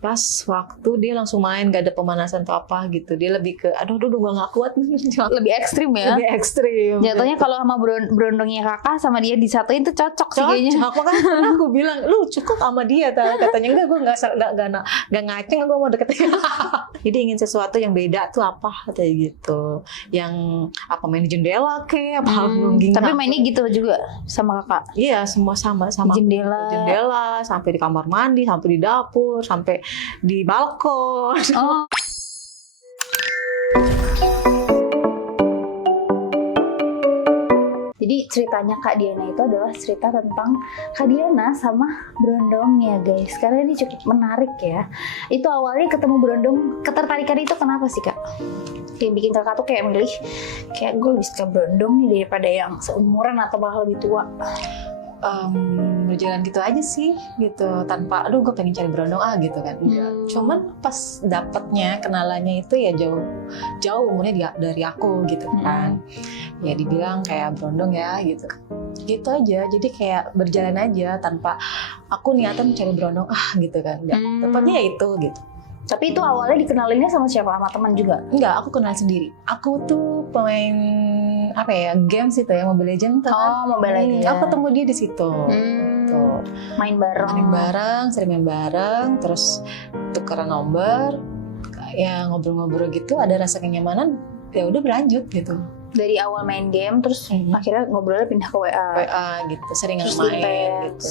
Pas waktu dia langsung main, gak ada pemanasan atau apa gitu. Dia lebih ke aduh gue gak kuat. Lebih ekstrim ya. Lebih ekstrim. Jatuhnya kalau sama berondongnya kakak sama dia disatuin tuh cocok sih kayaknya. Cocok, makanya aku bilang lu cukup sama dia. Katanya enggak, gue nggak ngaceng, gue mau deketin. Jadi ingin sesuatu yang beda tuh apa kayak gitu. Yang apa, main di jendela kayak apa Tapi mainnya gitu juga sama kakak. Iya, semua sama di jendela, sampai di kamar mandi, sampai di dapur, sampai di balkon. Oh. Jadi ceritanya Kak Diana itu adalah cerita tentang Kak Diana sama berondongnya guys. Karena ini cukup menarik ya. Itu awalnya ketemu berondong, ketertarikan itu kenapa sih Kak? Yang bikin kakak tuh kayak milih, kayak gue lebih suka berondong nih daripada yang seumuran atau malah lebih tua. Berjalan gitu aja sih gitu, tanpa aduh gue pengen cari berondong gitu kan. Cuman pas dapetnya kenalannya itu ya jauh umurnya dari aku gitu kan. Ya dibilang kayak berondong ya gitu aja. Jadi kayak berjalan aja tanpa aku niatan cari berondong gitu kan. Dapatnya ya itu gitu. Tapi itu awalnya dikenalinnya sama siapa? Sama teman juga? Enggak, aku kenal sendiri. Aku tuh pemain apa ya, games itu ya, Mobile Legends kan. Oh, Mobile Legends. Aku ketemu dia di situ. Tuh. Main bareng, sering main bareng, terus tukeran nomor, ya ngobrol-ngobrol gitu, ada rasa kenyamanan, ya udah berlanjut gitu. Dari awal main game, terus akhirnya ngobrolnya pindah ke WA gitu, sering terus main gitu,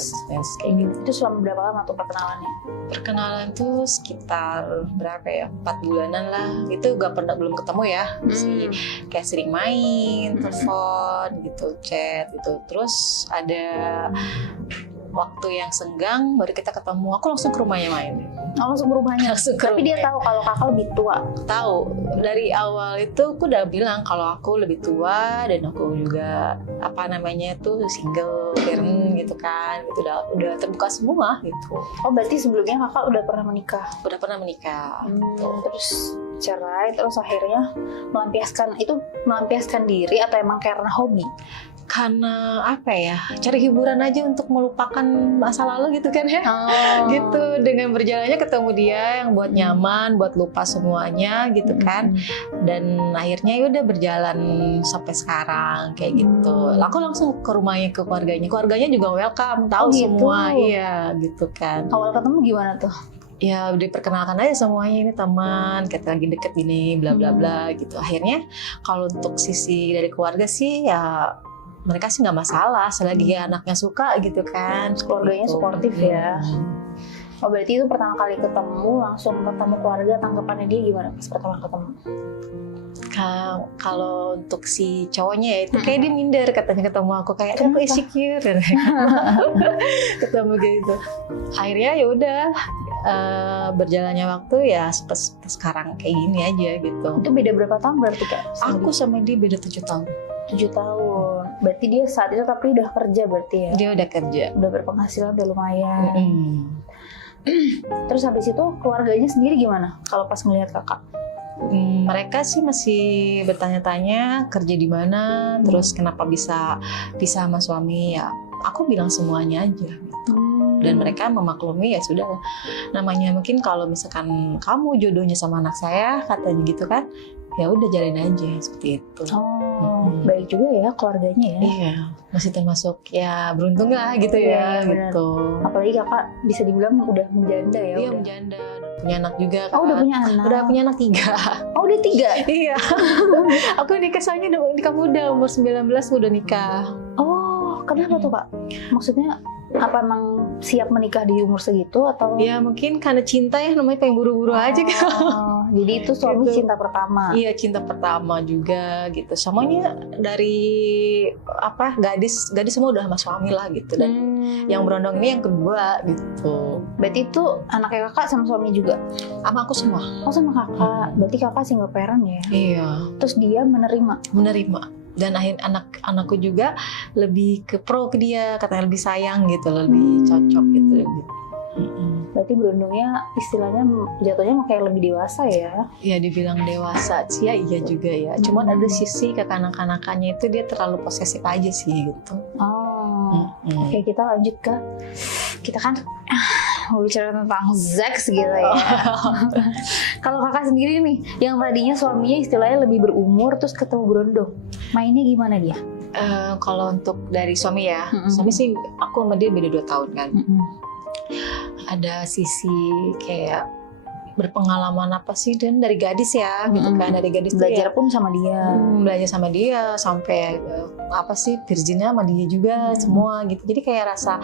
kayak gitu. Itu selama berapa lama tuh perkenalannya? Perkenalan tuh sekitar berapa ya, 4 bulanan lah. Itu belum ketemu ya, kayak sering main, telepon gitu, chat gitu. Terus ada waktu yang senggang baru kita ketemu, aku langsung ke rumahnya main. Langsung ke rumahnya. Tapi dia tahu kalau kakak lebih tua. Tahu dari awal itu aku udah bilang kalau aku lebih tua dan aku juga apa namanya tuh single parent gitu kan, gitu udah terbuka semua gitu. Oh berarti sebelumnya kakak udah pernah menikah? Udah pernah menikah. Terus cerai, terus akhirnya melampiaskan diri atau emang karena hobi? Karena apa ya, cari hiburan aja untuk melupakan masa lalu gitu kan ya. Gitu, dengan berjalannya ketemu dia yang buat nyaman, buat lupa semuanya gitu kan. Dan akhirnya ya udah berjalan sampai sekarang kayak gitu. Aku langsung ke rumahnya, ke keluarganya juga welcome, tahu semua. Iya gitu kan. Awal ketemu gimana tuh? Ya diperkenalkan aja semuanya, ini teman, kita lagi deket gini, bla bla bla gitu. Akhirnya kalau untuk sisi dari keluarga sih ya mereka sih nggak masalah selagi anaknya suka gitu kan. Keluarganya suportif ya. Oh berarti itu pertama kali ketemu, langsung ketemu keluarga, tanggapannya dia gimana pas pertama ketemu? Kalau untuk si cowoknya ya itu kayak dia minder katanya ketemu aku, kayak aku insecure ketemu gitu. Akhirnya ya udah berjalannya waktu ya sekarang kayak gini aja gitu. Itu beda berapa tahun berarti Kak? Aku sama dia beda 7 tahun. 7 tahun. Berarti dia saat itu tapi udah kerja berarti ya? Dia udah kerja. Udah berpenghasilan, udah lumayan. Terus habis itu keluarganya sendiri gimana kalau pas ngelihat kakak? Mereka sih masih bertanya-tanya kerja di mana, terus kenapa bisa pisah sama suami ya. Aku bilang semuanya aja gitu. Dan mereka memaklumi ya sudah. Namanya mungkin kalau misalkan kamu jodohnya sama anak saya katanya gitu kan, ya udah jalin aja seperti itu. Baik juga ya keluarganya ya. Iya, masih termasuk ya beruntung lah gitu ya gitu. Apalagi kakak bisa dibilang udah menjanda ya. Iya menjanda, punya anak juga kan. Oh udah punya anak. Udah punya anak 3. Oh udah 3? Iya. Aku nikah soalnya udah nikah muda, umur 19 udah nikah. Oh kenapa tuh Kak? Maksudnya apa emang siap menikah di umur segitu atau? Ya mungkin karena cinta ya, namanya pengen buru-buru aja kan. Jadi itu suami gitu. Cinta pertama? Iya cinta pertama juga gitu. Semuanya dari apa gadis semua udah sama suami lah gitu. Dan yang berondong ini yang kedua gitu. Berarti itu anaknya kakak sama suami juga? Sama aku semua. Oh sama kakak. Berarti kakak single parent ya? Iya. Terus dia menerima? Dan anakku juga lebih ke pro ke dia, katanya lebih sayang gitu, lebih cocok gitu. Berarti berondongnya istilahnya jatuhnya kayak lebih dewasa ya? Iya dibilang dewasa sih ya, iya juga ya. Cuman ada sisi kekanak-kanakannya itu dia terlalu posesif aja sih gitu. Oke kita lanjut ke, kita kan mau bicara tentang seks gitu ya. Kalau kakak sendiri nih, yang tadinya suaminya istilahnya lebih berumur terus ketemu berondong, mainnya gimana dia? Kalau untuk dari suami ya, suami sih aku sama dia beda 2 tahun kan. Ada sisi kayak berpengalaman apa sih, dan dari gadis ya gitu kan, dari gadis Belajar tuh ya, pun sama dia. belajar sama dia sampai apa sih, virginnya sama dia juga semua gitu. Jadi kayak rasa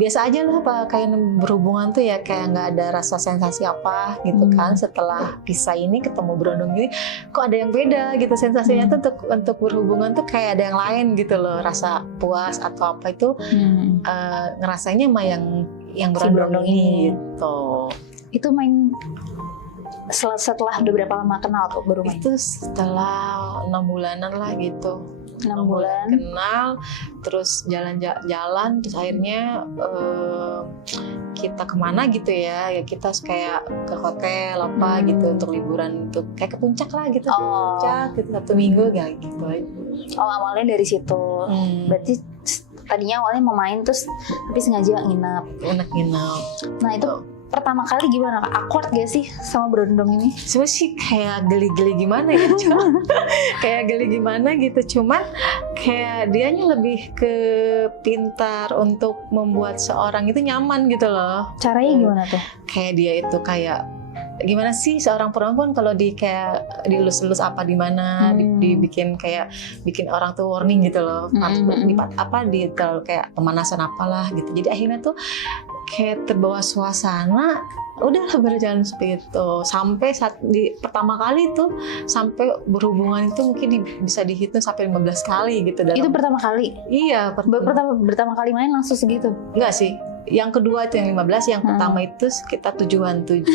biasa aja lah, apa kayak berhubungan tuh ya kayak nggak ada rasa sensasi apa gitu kan. Setelah pisah ini ketemu berondong ini, kok ada yang beda gitu sensasinya tuh untuk berhubungan tuh kayak ada yang lain gitu loh, rasa puas atau apa itu ngerasanya sama yang berondong ini gitu. Itu main setelah beberapa lama kenal tuh baru main? Itu setelah 6 bulanan lah gitu. 6 bulan kenal, terus jalan-jalan, terus akhirnya kita kemana gitu ya kita kayak ke hotel apa gitu untuk liburan, untuk kayak ke puncak lah gitu. Puncak gitu 1 minggu kayak gitu aja. Awalnya dari situ. Berarti tadinya awalnya mau main terus tapi sengaja nginep. Nah itu pertama kali gimana Kak? Awkward gak sih sama berondong ini? Sebenarnya sih kayak geli-geli gimana ya, kayak geli gimana gitu. Cuman kayak dianya lebih ke pintar untuk membuat seorang itu nyaman gitu loh. Caranya gimana tuh? Kayak dia itu kayak gimana sih seorang perempuan kalau kayak dilus-lus apa di mana, dibikin kayak bikin orang tuh warning gitu loh. Di kayak pemanasan apalah gitu. Jadi akhirnya tuh kayak terbawa suasana, udahlah berjalan seperti itu sampai di pertama kali itu sampai berhubungan itu mungkin bisa dihitung sampai 15 kali gitu. Itu pertama kali? Iya, pertama kali main langsung segitu? Enggak sih. Yang kedua itu yang 15, yang pertama itu sekitar 7-8 gitu.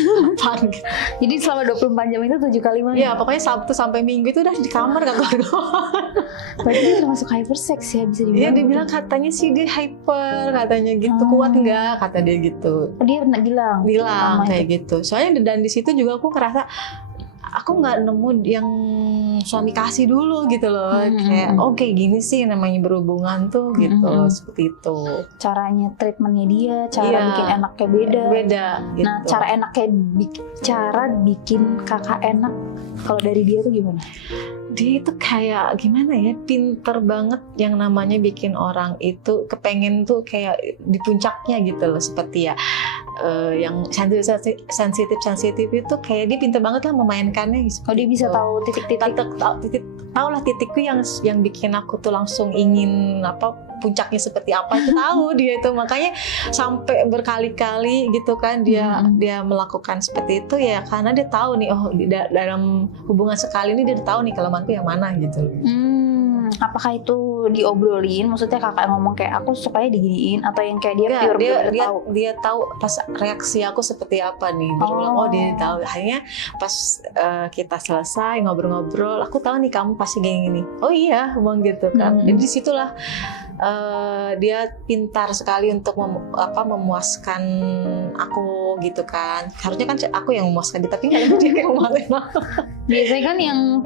Jadi selama 24 jam itu 7 kali main? Iya, pokoknya Sabtu sampai Minggu itu udah di kamar gak keluar. Berarti dia termasuk hypersex ya, bisa dibilang? Iya, dia bilang katanya sih dia hyper, katanya gitu. Kuat nggak, kata dia gitu. Dia pernah bilang kayak gitu. Soalnya dan di situ juga aku ngerasa aku nggak nemu yang suami kasih dulu gitu loh. Kayak kayak gini sih namanya berhubungan tuh gitu. Seperti itu caranya, treatmentnya dia, cara bikin enaknya beda gitu. Nah cara bikin kakak enak kalau dari dia tuh gimana? Dia itu kayak gimana ya, pinter banget yang namanya bikin orang itu kepengen tuh kayak di puncaknya gitu loh. Seperti ya yang sensitif itu kayak dia pinter banget lah memainkannya gitu. Dia bisa tahu titik-titik, tahu lah titikku yang bikin aku tuh langsung ingin puncaknya seperti apa itu tahu dia itu. Makanya sampai berkali-kali gitu kan dia melakukan seperti itu ya karena dia tahu nih dalam hubungan sekali ini dia tahu nih kelemahanku yang mana gitu. Apakah itu diobrolin? Maksudnya kakak ngomong kayak aku sukanya diginiin, atau yang kayak dia tahu pas reaksi aku seperti apa nih. Dia tahu. Akhirnya pas kita selesai ngobrol-ngobrol, aku tahu nih kamu pasti gini. Oh iya, ngomong gitu kan. Jadi disitulah dia pintar sekali untuk memuaskan aku gitu kan. Harusnya kan aku yang memuaskan dia, tapi nggak ada dia yang memuaskan aku. Biasanya kan yang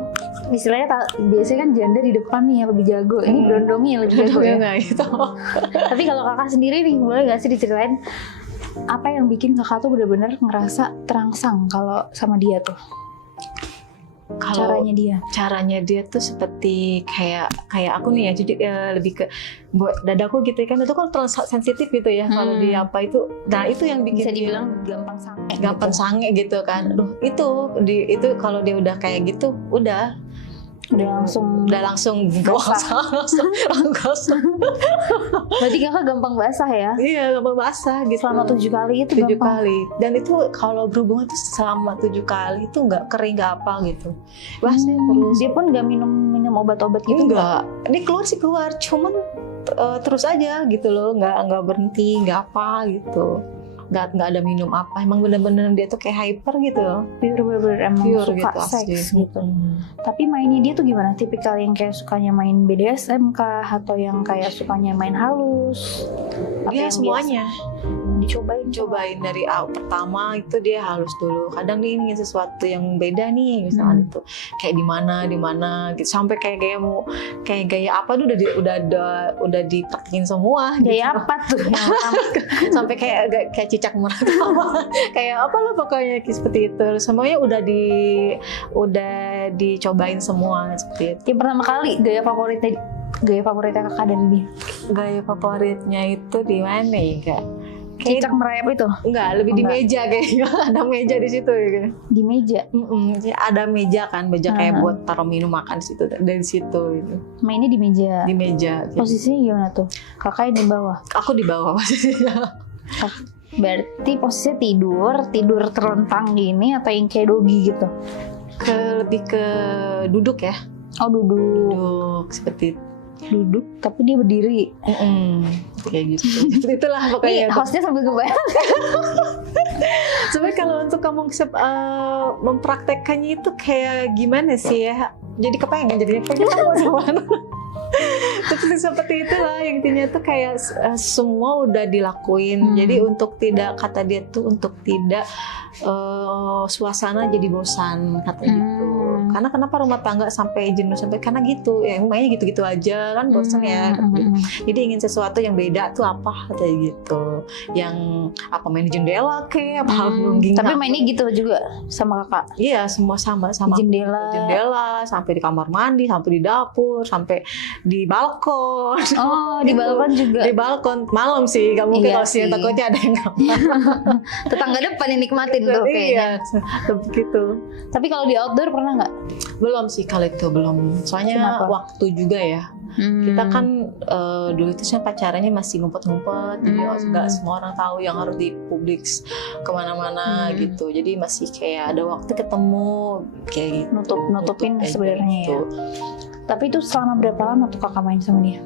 istilahnya biasanya kan janda di depan nih yang lebih jago. Ini berondongnya yang lebih jago ya. Gitu. Tapi kalau kakak sendiri nih, boleh nggak sih diceritain apa yang bikin kakak tuh benar-benar ngerasa terangsang kalau sama dia tuh? Caranya dia tuh seperti kayak aku nih ya, jadi lebih ke buat dadaku gitu kan, itu kan terlalu sensitif gitu ya kalau dia apa itu. Nah itu yang bikin bisa dibilang gampang sange gitu kan. Itu kalau dia udah kayak gitu udah langsung langsung. Berarti kakak gampang basah ya? Iya, gampang basah gitu. Selama 7 kali itu 7 kali. Dan itu kalau berhubungan tuh selama 7 kali itu nggak kering, nggak apa gitu. Basah terus. Dia pun nggak minum obat-obat gitu? Enggak. Dia keluar, cuman terus aja gitu loh, nggak berhenti, nggak apa gitu. Nggak ada minum apa, emang bener-bener dia tuh kayak hyper gitu loh. Bener-bener emang pure suka gitu, seks gitu. Tapi mainnya dia tuh gimana? Tipikal yang kayak sukanya main BDSM kah? Atau yang kayak sukanya main halus? Dia semuanya. Dicobain dari awal pertama itu dia halus dulu. Kadang dia ingin sesuatu yang beda nih, misalnya itu kayak di mana gitu, sampai kayak gaya apa tuh udah dipraktikin semua. Gaya gitu. apa tuh? Sampai kayak cicak merah kayak apa lah pokoknya seperti itu. Semuanya udah dicobain semua seperti itu. Yang pertama kali gaya favoritnya kakak dari dia? Gaya favoritnya itu di mana ya kak? Cicak merayap itu? Enggak, lebih di meja kayaknya. Ada meja di situ ya. Di meja? Ada meja kan, meja kayak buat taruh minum makan di situ. Dari situ gitu. Mainnya di meja? Di meja. Posisinya gimana tuh? Kakaknya di bawah? Aku di bawah posisinya. Berarti posisinya tidur terlentang gini atau yang kayak dogi gitu? Lebih ke duduk ya. Oh duduk. Duduk seperti itu. Duduk tapi dia berdiri. Kayak gitu. Seperti itulah pokoknya. Nih hostnya sambil kebayang. Sebenarnya kalau untuk kamu mempraktekkannya itu kayak gimana sih ya? Jadi kepengen jadinya pengen tahu sama. Terus seperti itulah yang intinya tuh kayak semua udah dilakuin. Jadi untuk tidak, kata dia tuh untuk tidak suasana jadi bosan kata gitu. Karena kenapa rumah tangga sampai jenuh sampai karena gitu ya, mainnya gitu-gitu aja kan bosan ya. Jadi ingin sesuatu yang beda tuh apa kayak gitu. Yang apa main di jendela kayak apa Tapi mainnya gitu juga sama kakak? Iya semua sama di jendela sampai di kamar mandi, sampai di dapur, sampai di balkon. Oh di balkon juga? Di balkon malam sih, gak mungkin kalau siang takutnya ada yang tetangga depan yang nikmatin tuh kayaknya. Iya begitu. Tapi kalau di outdoor pernah nggak? Belum sih kalau itu belum. Soalnya waktu juga ya. Kita kan dulu itu pacarannya masih ngumpet-ngumpet, jadi nggak semua orang tahu yang harus dipublik kemana-mana gitu. Jadi masih kayak ada waktu ketemu kayak gitu. Nutupin sebenarnya gitu. Ya. Tapi itu selama berapa lama tuh kakak main sama dia?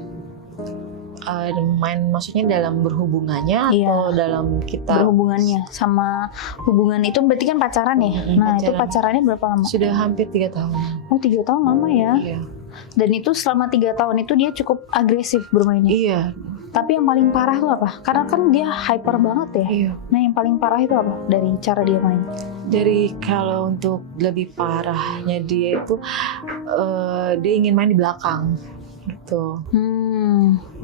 Main maksudnya dalam berhubungannya atau dalam kita berhubungannya sama hubungan itu berarti kan pacaran ya. Nah pacaran. Itu pacarannya berapa lama? Sudah hampir 3 tahun. Oh 3 tahun lama ya. Iya. Dan itu selama 3 tahun itu dia cukup agresif bermainnya. Iya. Tapi yang paling parah tuh apa? Karena kan dia hyper banget ya. Iya. Nah yang paling parah itu apa dari cara dia main? Dari kalau untuk lebih parahnya dia itu dia ingin main di belakang gitu.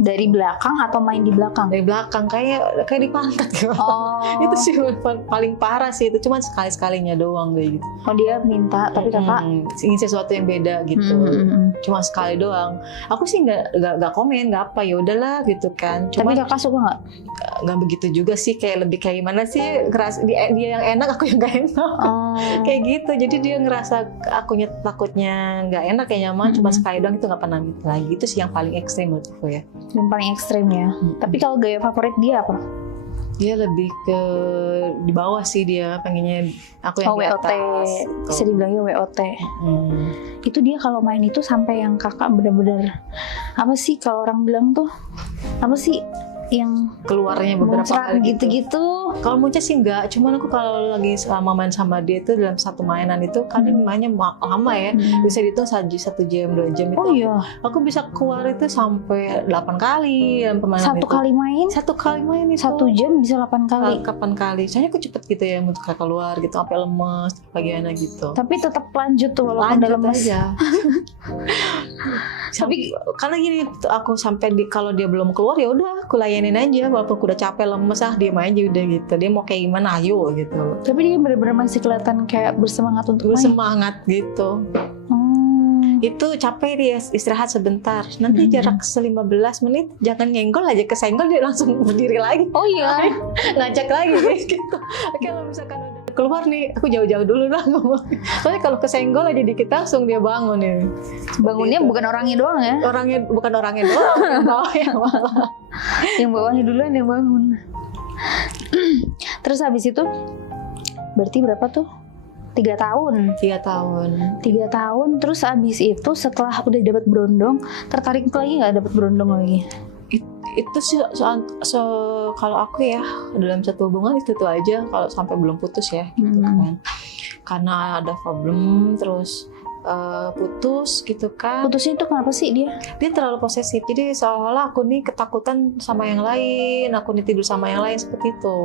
Dari belakang atau main di belakang? Dari belakang kayak di pantat gitu. Oh. Itu sih paling parah sih, itu cuma sekalinya doang kayak gitu. Oh dia minta tapi kakak ingin sesuatu yang beda gitu. Cuma sekali doang. Aku sih nggak komen, nggak apa, ya udahlah gitu kan. Cuma, tapi kakak suka nggak? Nggak begitu juga sih, kayak lebih kayak gimana sih, dia yang enak aku yang nggak enak. Kayak gitu. Jadi dia ngerasa akunya takutnya nggak enak, kayak nyaman cuma sekali doang, itu nggak pernah lagi. Itu sih yang paling ekstrim menurutku ya. Yang paling ekstrim ya. Tapi kalau gaya favorit dia apa? Dia lebih ke di bawah sih, dia pengennya aku yang di WOT. atas. Bisa dibilangnya WOT. Itu dia kalau main itu sampai yang kakak benar-benar apa sih kalau orang bilang tuh apa sih yang keluarnya beberapa kali gitu-gitu. Kalau muncul sih enggak, cuman aku kalau lagi selama main sama dia itu dalam satu mainan itu kan mainnya lama ya, bisa dihitung 1 jam 2 jam itu. Oh iya. Aku bisa keluar itu sampai 8 kali dalam permainan Satu kali main itu 1 jam bisa 8 kali. Kapan kali? Soalnya aku cepet gitu ya untuk keluar gitu, sampai lemes bagaimana gitu. Tapi tetap lanjut tuh walaupun udah lemes aja. Tapi karena gini, aku sampai kalau dia belum keluar ya udah aku layanin aja, walaupun udah capek lemes dia main aja udah gitu. Dia mau kayak gimana ayo gitu. Tapi dia benar-benar masih kelihatan kayak bersemangat untuk bersemangat main. Gitu. Itu capek dia istirahat sebentar. Nanti jarak 15 menit jangan nyenggol aja, kesenggol dia langsung berdiri lagi. Oh iya. Ngajak lagi gitu. Oke, kalau misalkan udah keluar nih, aku jauh-jauh dulu lah ngomong. Soalnya kalau kesenggol aja dikit langsung dia bangun ya. Bangunnya bukan orangnya doang ya? Bukan orangnya doang, yang bawahnya malah. Yang bawahnya duluan yang bangun. Terus habis itu berarti berapa tuh? 3 tahun. 3 tahun. Terus abis itu setelah udah dapat berondong, tertarik lagi nggak dapat berondong lagi? Itu sih kalau aku ya dalam satu hubungan itu tuh aja, kalau sampai belum putus ya gitu kan. Karena ada problem terus putus gitu kan. Putusnya itu kenapa sih dia? Dia terlalu posesif, jadi seolah-olah aku nih ketakutan sama yang lain, aku nih tidur sama yang lain seperti itu.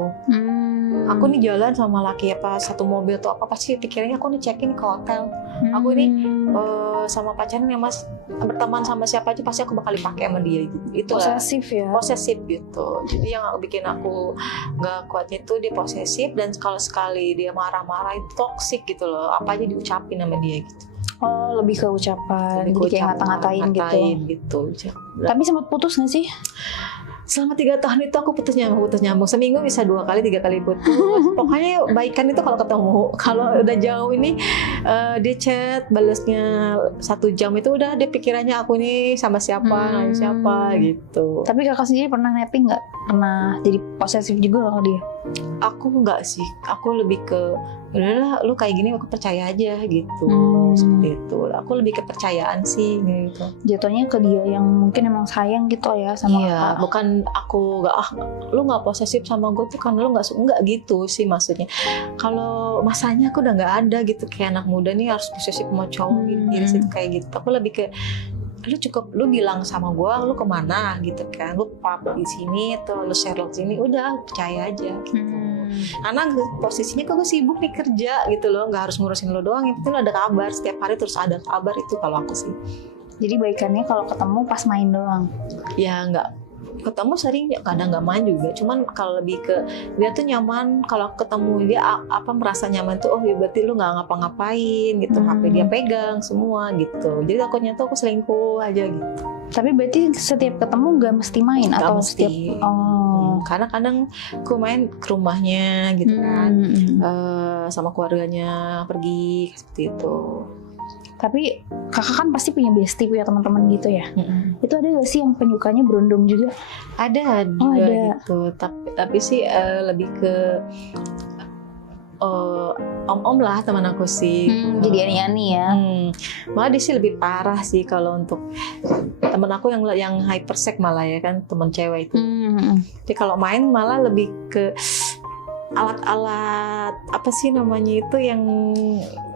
Aku nih jalan sama laki apa satu mobil tuh apa pasti pikirannya aku nih check-in ke hotel. Aku ini sama pacarnya yang mas berteman sama siapa aja pasti aku bakal dipakai sama dia gitu. Itu Posesif ya. Posesif gitu. Jadi yang bikin aku nggak kuatnya itu dia posesif, dan kalau sekali dia marah-marah itu toksik gitu loh. Apa aja diucapin sama dia gitu. Oh, lebih ke ucapan, jadi kayak ngata-ngatain gitu. Tapi sempat putus nggak sih? Selama 3 tahun itu aku putus nyambung. Seminggu bisa 2 kali 3 kali putus. Pokoknya baikan itu kalau ketemu. Kalau udah jauh ini dia chat balasnya 1 jam itu udah dia pikirannya aku ini sama siapa, siapa gitu. Tapi kakak sendiri pernah netting nggak? Pernah jadi posesif juga kalau dia? Aku nggak sih. Aku lebih ke udahlah lu kayak gini aku percaya aja gitu. Seperti itu. Aku lebih kepercayaan sih gitu. Jatuhnya ke dia yang mungkin emang sayang gitu ya sama kakak. Bukan aku nggak lu nggak posesif sama gue tuh karena lu nggak gitu sih maksudnya. Kalau masanya aku udah nggak ada gitu kayak anak muda nih harus posesif sama cowok gini sih kayak gitu. Aku lebih ke lu bilang sama gue lu kemana gitu kan, lu pap di sini atau lu share di sini udah percaya aja gitu. Karena posisinya gue sibuk nih kerja gitu loh, nggak harus ngurusin lu doang, yang penting lu ada kabar setiap hari terus ada kabar itu kalau aku sih. Jadi baikannya kalau ketemu pas main doang? Ya nggak ketemu sering, kadang nggak main juga. Cuman kalau lebih ke dia tuh nyaman kalau ketemu dia merasa nyaman tuh, oh ya berarti lu nggak ngapa-ngapain gitu, HP dia pegang semua gitu. Jadi takutnya tuh aku selingkuh aja gitu. Tapi berarti setiap ketemu nggak mesti main gak atau mesti. Setiap karena kadang aku main ke rumahnya gitu kan, sama keluarganya pergi seperti itu. Tapi kakak kan pasti punya bestie, punya teman-teman gitu ya. Itu ada gak sih yang penyukanya berondong juga? Ada juga gitu. Tapi sih lebih ke om-om lah teman aku sih. Jadi ani-ani ya. Malah dia sih lebih parah sih kalau untuk teman aku yang hypersek malah ya kan, teman cewek itu. Jadi kalau main malah lebih ke alat-alat apa sih namanya itu yang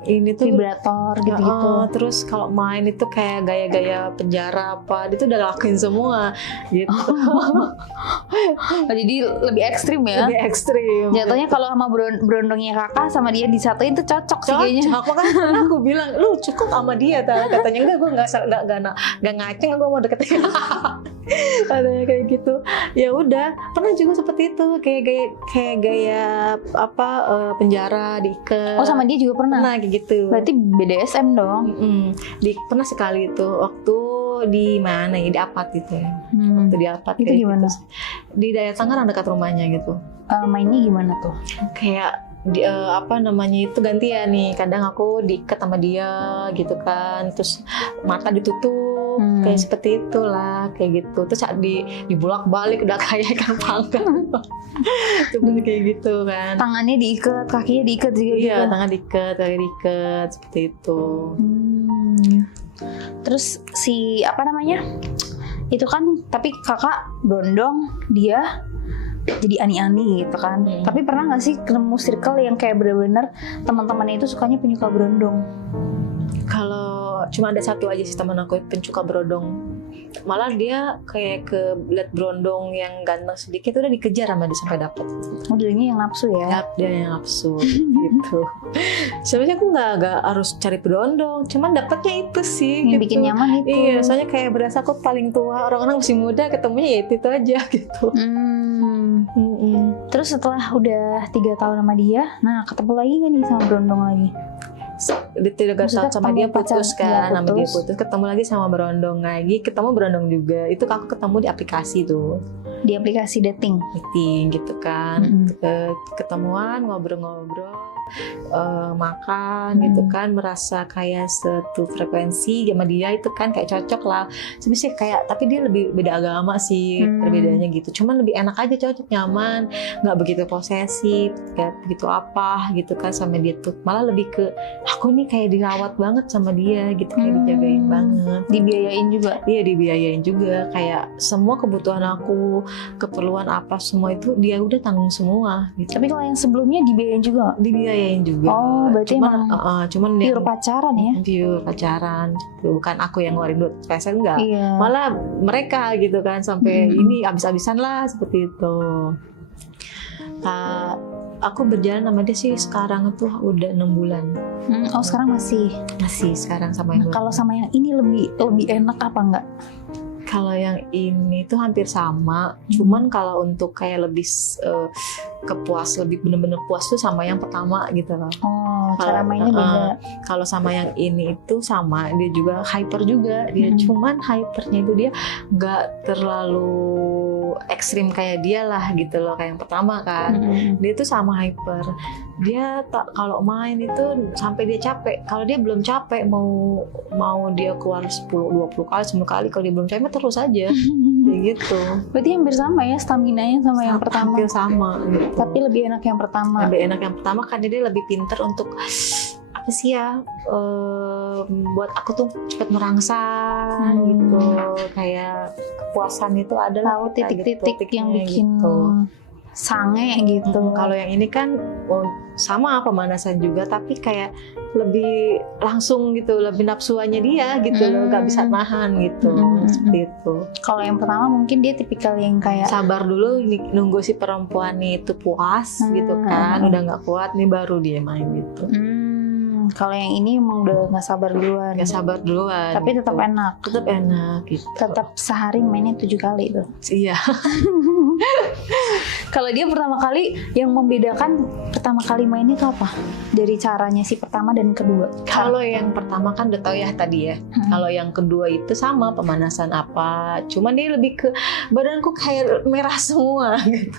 ini tuh vibrator gitu-gitu. Terus kalau main itu kayak gaya-gaya penjara apa, dia tuh udah lakuin semua gitu. Jadi lebih ekstrim ya? Lebih ekstrim. Jatuhnya kalau sama berondongnya kakak sama dia disatuin tuh cocok sih kayaknya. Makanya aku bilang, lu cukup sama dia katanya. Enggak, gue nggak ngaceng, gue mau deketin. Katanya kayak gitu. Ya udah, pernah juga seperti itu, kayak gaya penjara diikat. Oh, sama dia juga pernah? Pernah kayak gitu. Berarti BDSM dong. Pernah sekali itu waktu di mana ya, di Apat gitu ya. Waktu di Apat itu kayak gimana? Gitu. Di daerah Tangerang dekat rumahnya gitu. Mainnya gimana tuh? Kayak itu gantian nih, kadang aku diikat sama dia gitu kan, terus mata ditutup kayak seperti itulah kayak gitu, terus dibulak-balik udah kayak ikan panggang. Seperti kayak gitu kan. Tangannya diikat, kakinya diikat juga. Iya, tangan diikat, kaki diikat seperti itu. Terus itu kan, tapi kakak berondong, dia jadi ani-ani gitu kan. Tapi pernah nggak sih ketemu circle yang kayak bener-bener teman-temannya itu sukanya penyuka berondong? Kalau cuma ada satu aja sih teman aku pencuka berondong. Malah dia kayak lihat berondong yang ganteng sedikit udah dikejar sama dia sampai dapat. Oh, dia yang nafsu ya? Dia yang nafsu gitu. Sebenarnya aku nggak harus cari berondong, cuman dapatnya itu sih. Yang gitu. bikin nyaman itu. Iya, soalnya kayak berasa aku paling tua, orang-orang masih muda ketemunya ya itu aja gitu. Terus setelah udah 3 tahun sama dia, nah ketemu lagi nggak nih sama berondong lagi? Di 3 tahun sama dia putus kan, sama dia putus, ketemu lagi sama berondong lagi, ketemu berondong juga. Itu aku ketemu di aplikasi tuh. Di aplikasi dating gitu kan. Ketemuan, ngobrol-ngobrol, makan gitu kan, merasa kayak satu frekuensi sama dia itu kan kayak cocok lah. Sebenarnya kayak, tapi dia lebih beda agama sih, perbedaannya gitu. Cuman lebih enak aja, cocok, nyaman, nggak begitu posesif, kayak begitu apa gitu kan sama dia tuh. Malah lebih ke aku nih kayak dirawat banget sama dia gitu, kayak dijagain banget. Dibiayain juga? Iya, dibiayain juga. Kayak semua kebutuhan aku, keperluan apa semua itu dia udah tanggung semua gitu. Tapi kalau yang sebelumnya dibiayain juga? Dibiayain dibiayain juga. Oh, berarti cuman pure pacaran ya? Pure pacaran gitu. Bukan aku yang ngeluarin duit PSN, enggak. Iya. Malah mereka gitu kan sampai ini abis-abisan lah seperti itu. Aku berjalan sama dia sih sekarang tuh udah 6 bulan. Oh, sekarang masih Sekarang sama yang kalau sama yang ini lebih enak apa enggak? Kalau yang ini tuh hampir sama, cuman kalau untuk kayak lebih lebih bener-bener puas tuh sama yang pertama gitu loh. Oh, cara mainnya beda. Kalau sama yang ini itu sama, dia juga hyper juga, dia cuman hypernya itu dia nggak terlalu ekstrim kayak dia lah gitu loh, kayak yang pertama kan. Dia tuh sama hyper. Dia kalau main itu sampai dia capek. Kalau dia belum capek mau dia keluar 10-20 kali, 10 kali, kalau dia belum capek terus aja. Kayak gitu. Berarti hampir sama ya staminanya sama yang pertama. Hampir sama gitu. Tapi lebih enak yang pertama. Lebih enak yang pertama karena dia lebih pinter untuk apa sih ya, buat aku tuh cepet merangsang gitu. Kayak kepuasan itu adalah tahu titik-titik gitu, yang bikin gitu. Sange gitu. Kalau yang ini kan sama pemanasan juga, tapi kayak lebih langsung gitu, lebih nafsuannya dia gitu loh, nggak bisa nahan gitu, seperti itu. Kalau yang pertama mungkin dia tipikal yang kayak sabar dulu nunggu si perempuan itu puas gitu kan, udah nggak kuat nih baru dia main gitu. Kalau yang ini emang udah nggak sabar duluan. Nggak sabar duluan. Tapi tetap gitu. enak. Tetap enak gitu. Tetap sehari mainnya 7 kali tuh. Iya. Kalau dia pertama kali, yang membedakan pertama kali mainnya itu apa? Dari caranya si pertama dan kedua. Kalau yang pertama kan udah tahu ya tadi ya. Kalau yang kedua itu sama pemanasan apa. Cuman dia lebih ke badanku kayak merah semua gitu.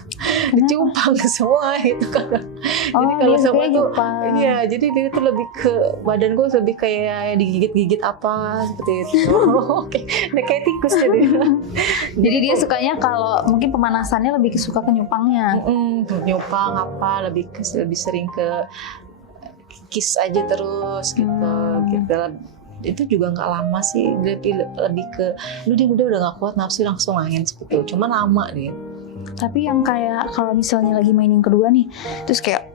Dicumpang semua itu kan. Jadi kalau sama tuh, iya. Jadi dia tuh lebih ke badanku lebih kayak digigit-gigit apa seperti itu. Oke, kayak tikus jadi. Jadi dia sukanya kalau mungkin pemanasannya lebih suka ke nyupangnya. Nyupang apa, lebih sering ke kiss aja terus gitu. Gitu. Itu juga nggak lama sih, lebih ke lu dia udah nggak kuat nafsu langsung main seperti itu. Cuma lama deh. Tapi yang kayak kalau misalnya lagi main yang kedua nih, terus kayak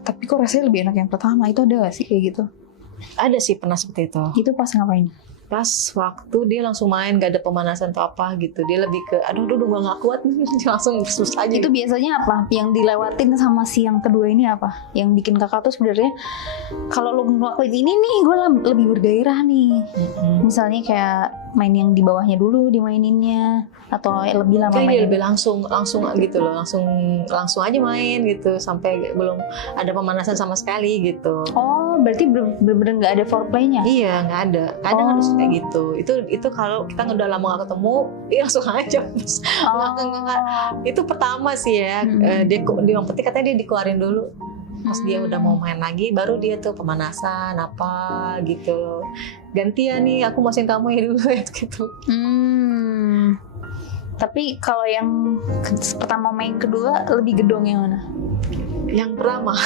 tapi kok rasanya lebih enak yang pertama, itu ada gak sih kayak gitu? Ada sih, pernah seperti itu. Itu pas ngapain? Pas waktu dia langsung main gak ada pemanasan atau apa gitu, dia lebih ke aduh gue gak kuat langsung susah aja. Itu biasanya apa yang dilewatin sama si yang kedua ini, apa yang bikin kakak tuh sebenarnya kalau lo ngelakuin ini nih gue lebih bergairah nih? Misalnya kayak main yang di bawahnya dulu dimaininnya, atau lebih lama main? Dia lebih langsung gitu loh, langsung aja main gitu sampai belum ada pemanasan sama sekali gitu. Oh, berarti bener-bener nggak ada foreplaynya? Iya, nggak ada. Kadang harus kayak gitu. Itu kalau kita udah lama nggak ketemu, langsung aja. Itu pertama sih ya. Dia yang penting katanya dia dikeluarin dulu. Pas dia udah mau main lagi, baru dia tuh pemanasan apa gitu. Gantian nih, aku masukin kamu ya dulu ya gitu. Tapi kalau yang pertama main kedua lebih gedong yang mana? Yang pertama,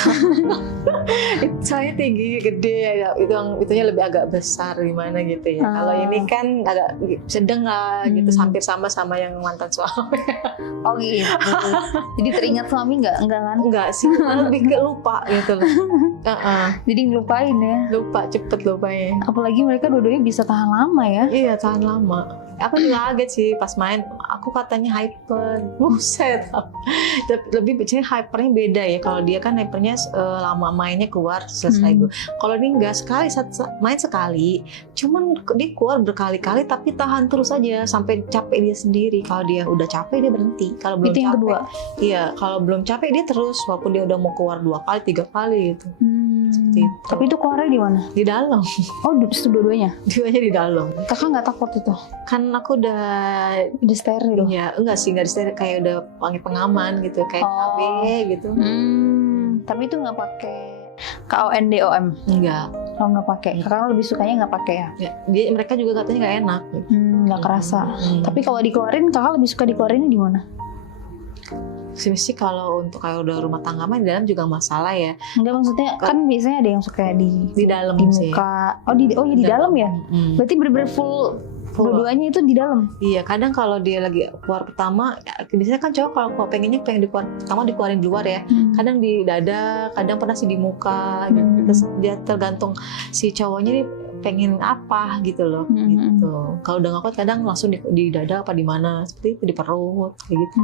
saya tinggi gede ya, itunya lebih agak besar gimana gitu ya. Kalau ini kan agak sedang lah gitu, hampir sama yang mantan suami. Oh gitu. Jadi teringat suami nggak kan? Nggak sih, lebih ke lupa gitu loh. Jadi ngelupain ya? Lupa, cepet lupain. Apalagi mereka dua-duanya bisa tahan lama ya? Iya, tahan lama. Aku juga kaget sih pas main, aku katanya hyper, buset. Lebih biasanya hypernya beda ya. Kalau dia kan hypernya lama mainnya keluar selesai dulu. Kalau ini enggak, main sekali, cuman dia keluar berkali-kali tapi tahan terus aja sampai capek dia sendiri. Kalau dia udah capek dia berhenti. Kalau belum itu yang capek, kedua. Iya, kalau belum capek dia terus walaupun dia udah mau keluar 2 kali, 3 kali gitu. Seperti itu. Tapi itu keluarnya di mana? Di dalam. Oh, dua-duanya? Dua-duanya di dalam. Kakak nggak takut itu? Kan aku udah steril. Ya, enggak sih, enggak steril, kayak udah panggil pengaman gitu, kayak KB gitu. Tapi itu nggak pakai KONDOM? Enggak. Oh, nggak pakai. Kakak lebih sukanya nggak pakai ya? Mereka juga katanya nggak enak. Nggak kerasa. Tapi kalau dikeluarin, kakak lebih suka dikeluarinnya di mana? Sebenarnya kalau untuk kayak udah rumah tangga mah di dalam juga masalah ya. Enggak, maksudnya kan biasanya ada yang suka di dalam di sih. Muka. Oh, di dalam ya? Berarti bener-bener Dua-duanya itu di dalam. Iya, kadang kalau dia lagi keluar pertama, ya, biasanya kan cowok kalau pengen dikeluar pertama dikeluarin di luar ya. Kadang di dada, kadang pernah sih di muka gitu. Terus dia tergantung si cowoknya nih pengen apa gitu loh, gitu. Kalau udah nggak kuat kadang langsung di dada apa di mana, seperti itu, di perut kayak gitu.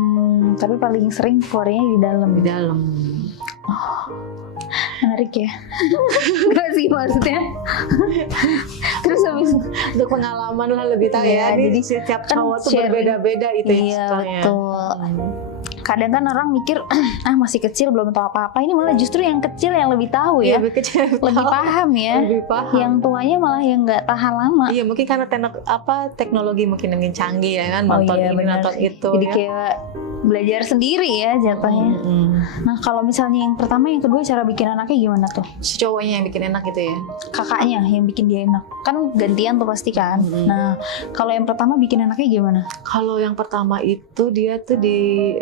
Tapi paling sering keluarnya di dalam. Di dalam. Menarik ya. Enggak sih maksudnya. Terus habis Untuk pengalaman lah lebih tahu Iya, ya. Jadi jadi setiap kan cowok tuh sharing. berbeda-beda itu ya iya soalnya. betul. Kadang kan orang mikir masih kecil belum tahu apa-apa. Ini malah justru yang kecil yang lebih tahu ya. Lebih kecil, Lebih paham ya. lebih paham. Yang tuanya malah yang nggak tahan lama. Iya, mungkin karena teknologi mungkin canggih ya kan, nonton ini benar. nonton itu. Jadi ya. kayak belajar sendiri ya jatuhnya. Nah kalau misalnya yang pertama, yang kedua cara bikin anaknya gimana tuh? Si cowoknya yang bikin enak gitu ya. Kakaknya yang bikin dia enak. Kan gantian tuh pasti kan. Nah kalau yang pertama bikin anaknya gimana? Kalau yang pertama itu dia tuh di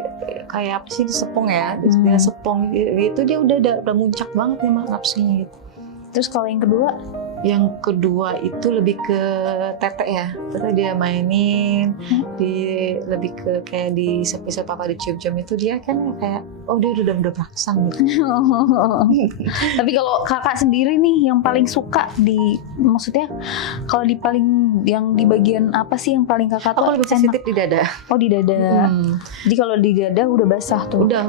kayak apa sih, di sepung ya, dia sepung itu dia udah muncak banget nih nafsunya gitu. Terus kalau yang kedua? Yang kedua itu lebih ke tete ya, tete dia mainin, lebih ke kayak di isep-isep apa dicium-cium itu dia kan kayak dia udah berangsang gitu. Tapi kalau kakak sendiri nih yang paling suka maksudnya kalau yang di bagian apa sih yang paling kakak tuh? Aku lebih sensitif di dada. Oh di dada. Jadi kalau di dada udah basah tuh. Udah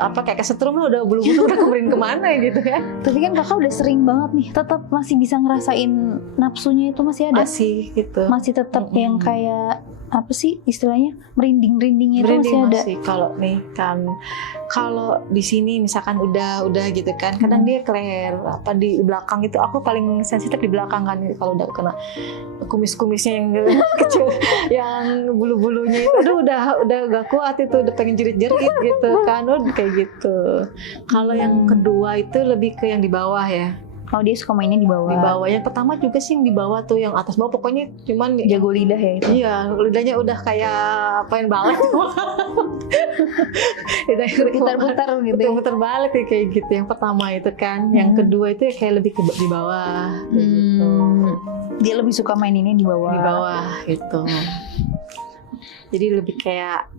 apa kayak kesetrum lah, udah bulu-bulu udah kemarin kemana gitu ya. Tapi kan kakak udah sering banget nih, tetap masih bisa ngerasain nafsunya itu masih ada. Masih gitu. Masih tetap yang kayak apa sih istilahnya, merinding-merindingnya itu masih ada. Kalau nih kan, kalau di sini misalkan udah gitu kan, kadang dia ke leher apa di belakang itu aku paling sensitif di belakang kan, kalau udah kena kumis-kumisnya yang kecil, yang bulu-bulunya itu udah gak kuat itu, udah pengen jerit-jerit gitu kan, kayak gitu. Kalau yang kedua itu lebih ke yang di bawah ya. Oh dia suka mainnya di bawah. Di bawah. Yang pertama juga sih yang di bawah tuh, yang atas bawah pokoknya cuman jago lidah ya itu. Iya, lidahnya udah kayak pengen balik. Putar-putar gitu. Putar balik kayak gitu. Yang pertama itu kan, yang kedua itu kayak lebih di bawah. Gitu. Dia lebih suka main ini di bawah. Di bawah gitu. Jadi lebih kayak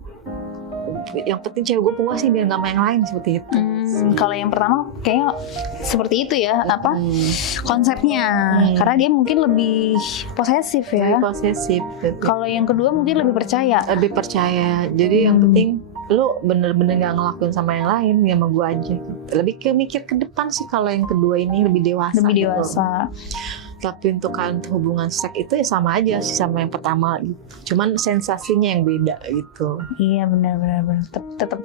yang penting cewek gue puas sih, biar nggak main yang lain seperti itu. Kalau yang pertama kayaknya seperti itu ya, apa konsepnya, karena dia mungkin lebih posesif ya. Lebih posesif. Kalau yang kedua mungkin lebih percaya. Lebih percaya. Jadi yang penting lu bener-bener nggak ngelakuin sama yang lain, ya sama gue aja. Lebih ke mikir ke depan sih kalau yang kedua ini lebih dewasa. Lebih dewasa. Tapi untuk hubungan seks itu ya sama aja sih sama yang pertama gitu. Cuman sensasinya yang beda gitu. Iya benar. Tetap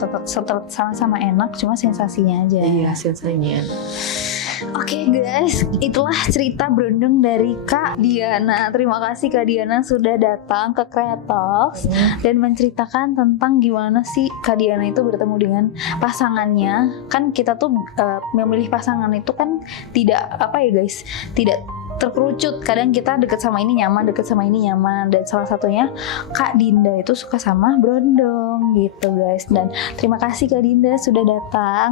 sama-sama enak, cuma sensasinya aja. Iya sensasinya. Oke guys, itulah cerita berundung dari Kak Diana. Terima kasih Kak Diana sudah datang ke Creatox dan menceritakan tentang gimana sih Kak Diana itu bertemu dengan pasangannya. Kan kita tuh memilih pasangan itu kan tidak apa ya guys, tidak terkerucut. Kadang kita deket sama ini nyaman, dan salah satunya Kak Dinda itu suka sama brondong gitu guys. Dan terima kasih Kak Dinda sudah datang.